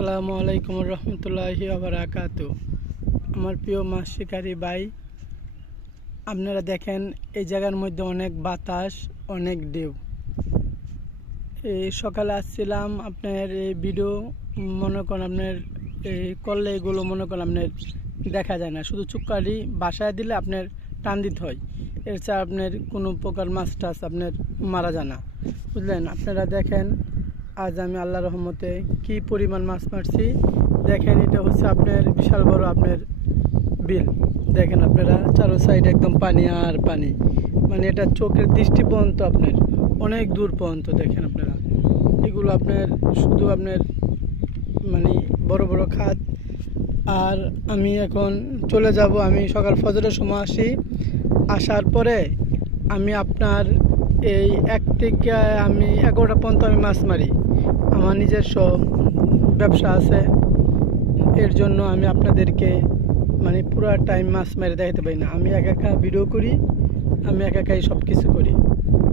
আসসালামু আলাইকুম রহমতুল্লাহি বারাকাতু। আমার প্রিয় মাছ শিকারী ভাই, আপনারা দেখেন এই জায়গার মধ্যে অনেক বাতাস, অনেক ঢেউ। এই সকালে আসছিলাম, আপনার এই ভিডিও মনে করেন আপনার এই করলে এগুলো মনে করেন আপনার দেখা যায় না, শুধু চুক্কারি বাসায় দিলে আপনার টান দিতে হয়। এর ছাড়া আপনার কোনো প্রকার মাছ টাছ আপনার মারা যায় না, বুঝলেন। আপনারা দেখেন আজ আমি আল্লাহর রহমতে কি পরিমাণ মাছ মারছি দেখেন। এটা হচ্ছে আপনার বিশাল বড় আপনার বিল। দেখেন আপনারা চারো সাইড একদম পানি আর পানি, মানে এটা চোখের দৃষ্টি পর্যন্ত আপনার অনেক দূর পর্যন্ত দেখেন আপনারা। এগুলো আপনার শুধু আপনার মানে বড় বড় খাত। আর আমি এখন চলে যাব, আমি সকাল ফজরের সময় আসার পরে আমি আপনার এই 1 থেকে আমি 11টা পর্যন্ত আমি মাছ মারি। আমার নিজস্ব ব্যবসা আছে, এর জন্য আমি আপনাদেরকে মানে পুরো টাইম মাছ মেরে দেখাতে পারি না। আমি একা ভিডিও করি, আমি একাই সব কিছু করি,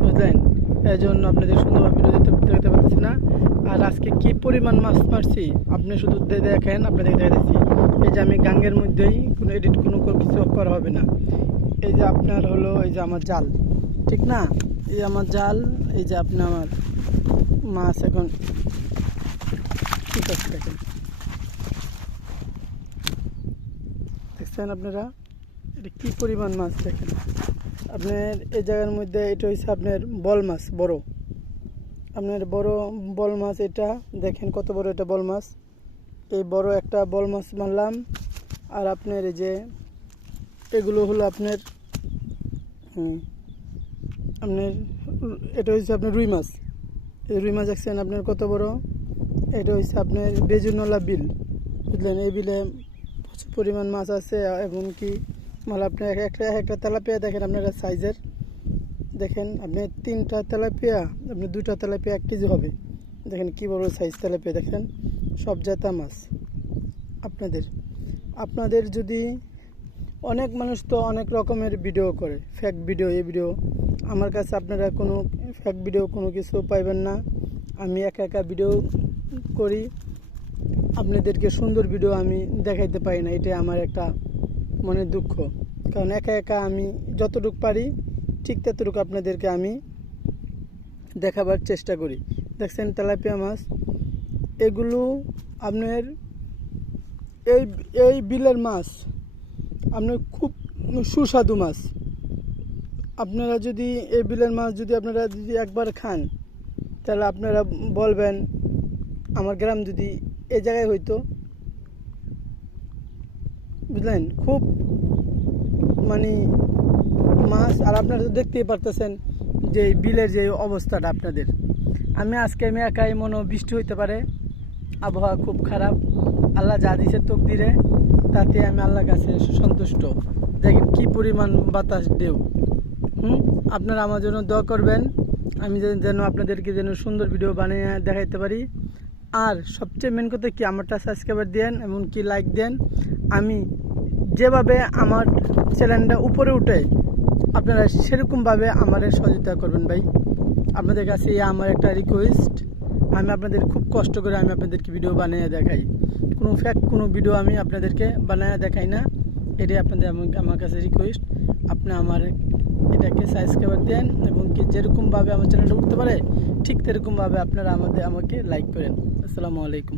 বুঝলেন। এই জন্য আপনাদের সুন্দরভাবে ভিডিও দেখতে পাচ্ছি না। আর আজকে কি পরিমাণ মাছ মারছি আপনি শুধু দেখেন, আপনাদের দেখাচ্ছি। এই যে আমি গাঙ্গের মধ্যেই কোনো এডিট কোনো কিছু করা হবে না। এই যে আপনার হলো এই যে আমার জাল, ঠিক না, এই আমার জাল, এই যে আপনি আমার মাছ এখন ঠিক আছে। দেখছেন আপনারা এটা কি পরিমাণ মাছ দেখেন। আপনার এই জায়গার মধ্যে এটা হচ্ছে আপনার বল মাছ, বড় আপনার বড় বল মাছ। এটা দেখেন কত বড় এটা বল মাছ। এই বড় একটা বল মাছ মারলাম। আর আপনার এই যে এগুলো হলো আপনার আপনার এটা হচ্ছে আপনার রুই মাছ। এই রুই মাছ দেখছেন আপনার কত বড়। এটা হচ্ছে আপনার বেজুনলা বিল, বুঝলেন। এই বিলে প্রচুর পরিমাণ মাছ আছে। এমনকি মাল আপনার একটা তেলাপিয়া দেখেন আপনারা সাইজের, দেখেন আপনি 3টা তেলাপিয়া, আপনি 2টা তেলাপিয়া 1 কেজি হবে। দেখেন কি বড় সাইজ তেলাপিয়া, দেখেন সব জাতা মাছ। আপনাদের যদি অনেক মানুষ তো অনেক রকমের ভিডিও করে, ফেক ভিডিও। এই ভিডিও আমার কাছে আপনারা কোনো ফেক ভিডিও কোনো কিছু পাইবেন না। আমি একা ভিডিও করি, আপনাদেরকে সুন্দর ভিডিও আমি দেখাইতে পারি না, এটাই আমার একটা মনের দুঃখ। কারণ একা আমি যতটুকু পারি ঠিক ততটুকু আপনাদেরকে আমি দেখাবার চেষ্টা করি। দেখছেন তেলাপিয়া মাছ, এগুলো আপনার এই বিলের মাছ আপনার খুব সুস্বাদু মাছ। আপনারা যদি এই বিলের মাছ আপনারা যদি একবার খান, তাহলে আপনারা বলবেন আমার গ্রাম যদি এই জায়গায় হইতো, বুঝলেন। খুব মানে মাছ। আর আপনারা তো দেখতেই পারতেছেন যে বিলের যে অবস্থাটা আপনাদের। আমি একাই মনে বৃষ্টি হইতে পারে, আবহাওয়া খুব খারাপ, আল্লাহ যা দিছে তকদিরে, তাতে আমি আল্লাহর কাছে সন্তুষ্ট। দেখেন কি পরিমাণ বাতাস ঢেউ। আপনারা আমার জন্য দোয়া করবেন, আমি যেন আপনাদেরকে যেন সুন্দর ভিডিও বানিয়ে দেখাইতে পারি। আর সবচেয়ে মেন কথা কি, আমারটা সাবস্ক্রাইবার দেন, এমনকি লাইক দেন। আমি যেভাবে আমার চ্যানেলটা উপরে উঠে আপনারা সেরকমভাবে আমার সহযোগিতা করবেন ভাই। আপনাদের কাছে আমার একটা রিকোয়েস্ট, আমি আপনাদের খুব কষ্ট করে আমি আপনাদেরকে ভিডিও বানিয়ে দেখাই। কোনো ফ্যাক্ট কোনো ভিডিও আমি আপনাদেরকে বানিয়ে দেখাই না। এটাই আপনাদের আমার কাছে রিকোয়েস্ট। আপনি আমার এটাকে সাবস্ক্রাইবার দেন, এবং কি যেরকমভাবে আমার চ্যানেলটা উঠতে পারে ঠিক সেরকমভাবে আপনারা আমাকে লাইক করেন। আসসালামু আলাইকুম।